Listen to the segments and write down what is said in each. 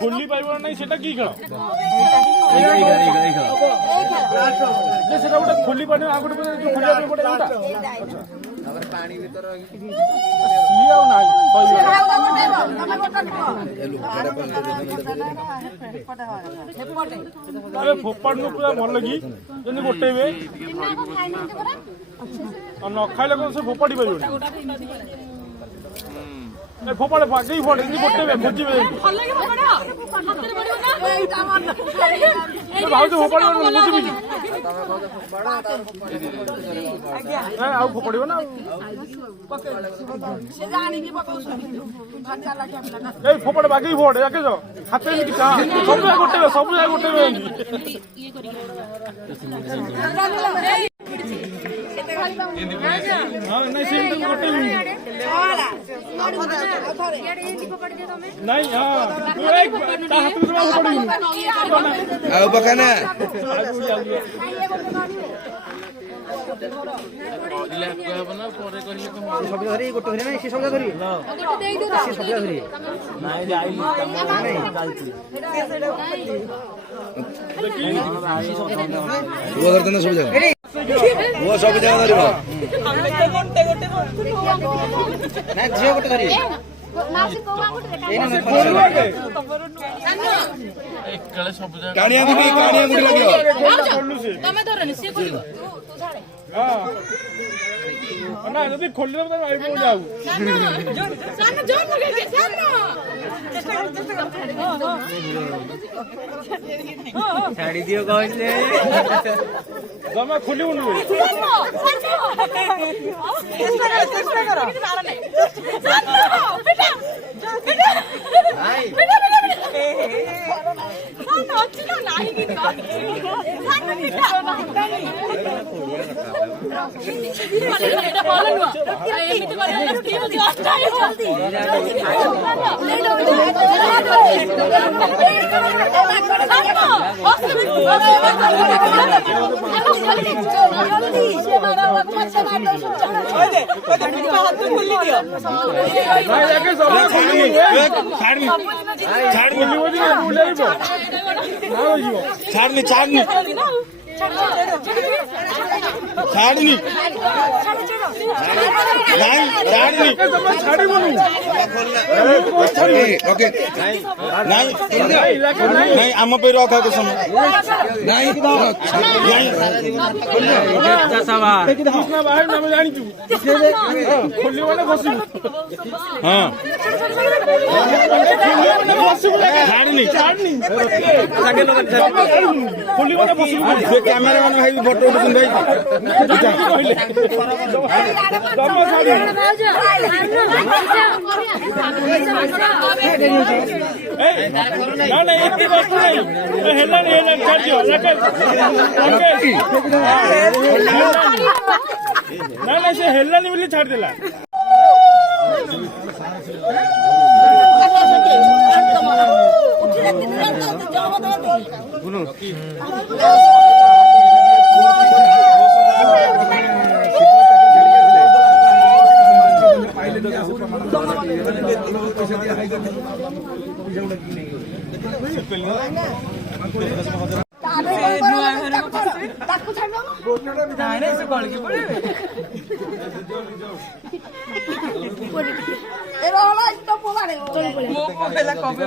खोली पाइब ना सेटा की खेल गोटे खोली पानी आ गोटे पानी भीतर फोपाड़ पूरा भल लगी गोटे न खाइले से फोपाड़ी पार फोपाड़े बागे फोड़े गोटे खोजे भाव फोपाड़ फोपाड़ ना फोपाड़े बागे फोड़े आगे जाओ हाथ सब गोटे सब गोटे वो सब जगह धरिबो ना झियो गोटे धरि कानिया गुटी लागियो तमे धरनी से करियो तू छाड़े हां ना जदी खोलले त आइबो जाऊ सान जोर लगे के सान छाड़ी दियो कहले जमा खोली उनु चेष्टा करो छाड़नी छाड़नी छाड़नी ओके नहीं आम पे रखा के समय नहीं खोली वाले बसू हाँ छाड़नी छाड़नी खोली वाले बसू कैमरा मैन भाई फोटो उठुन भाई ना से हेलानी बोली छाड़ देला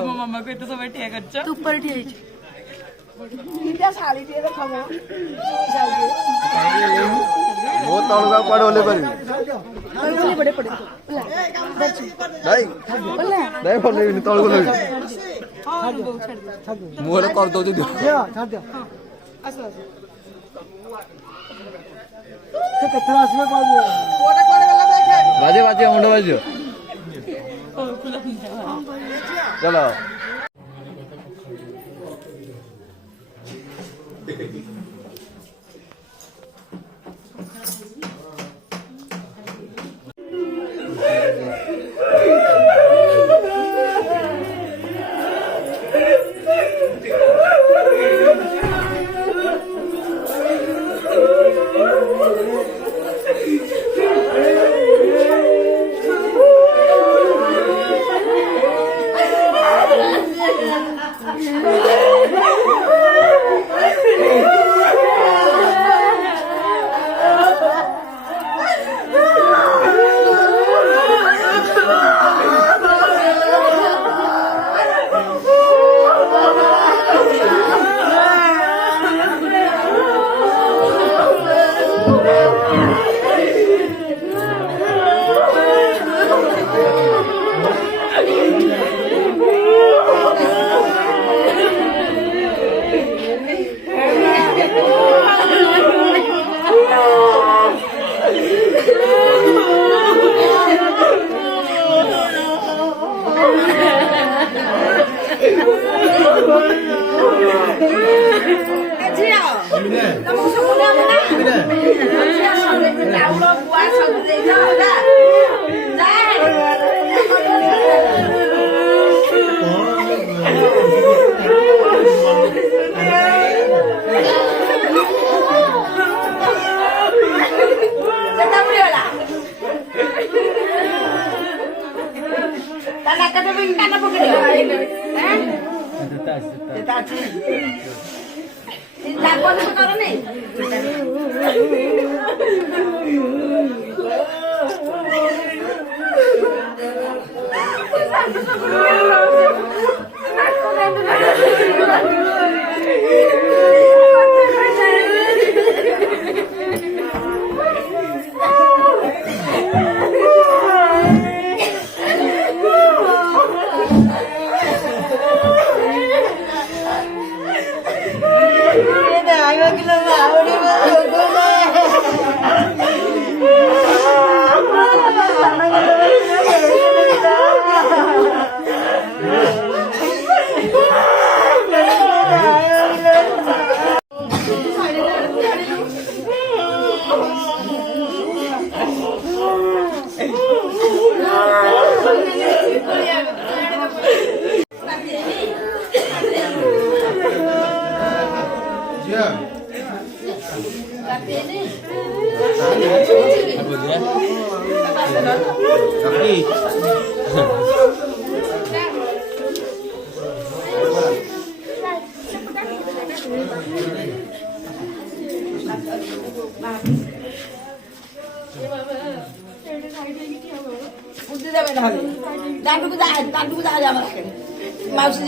मम्मा को तो सब ठिया करछ तू ऊपर ठिया छ इटा साली ठिया खबो वो तळगा पडवले बरी बड़े पड़े नहीं नहीं बोले नि तळगो लई मोर कर दो दियो छाड़ दे आस आस से कथरा आसमे बाजू कोटा कोड़े वाला देखे बाजे बाजे मुंडो बाजो चलो ତମକୁ ସବୁ ଚାଉଳ ଗୁଆ ସବୁ ଦେଇଛ दांडू जा मावशी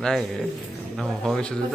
नाही भविष्य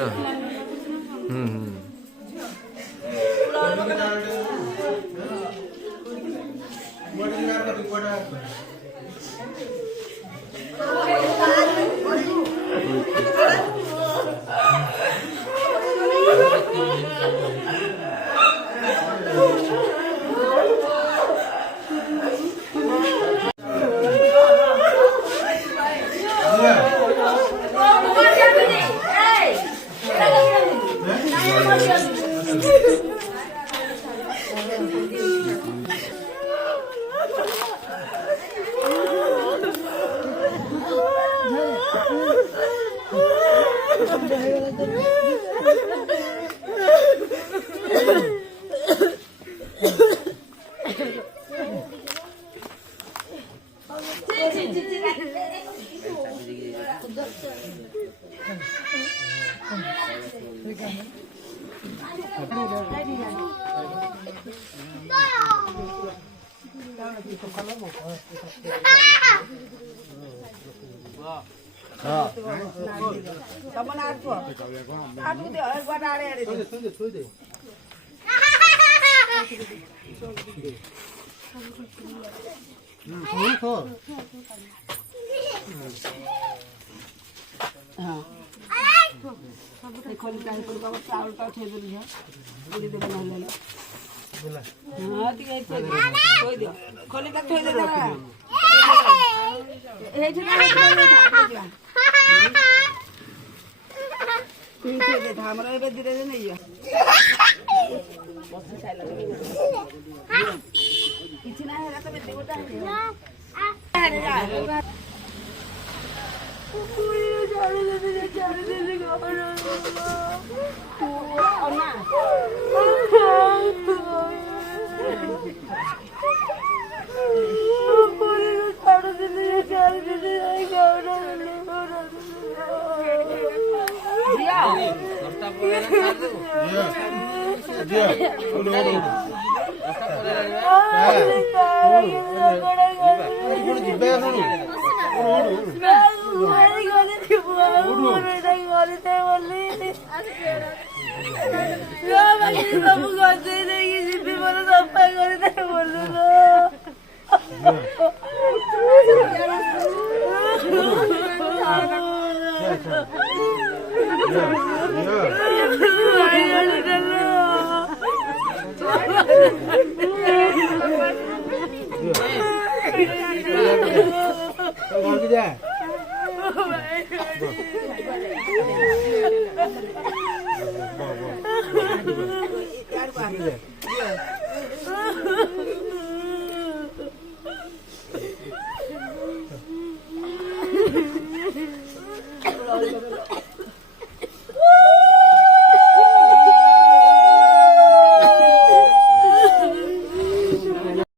ସବୁ ଗଜେଇ ଦେଇକି ଯିବି ମୋର ସଫା କରିଦେବେ ବୋଲୁନ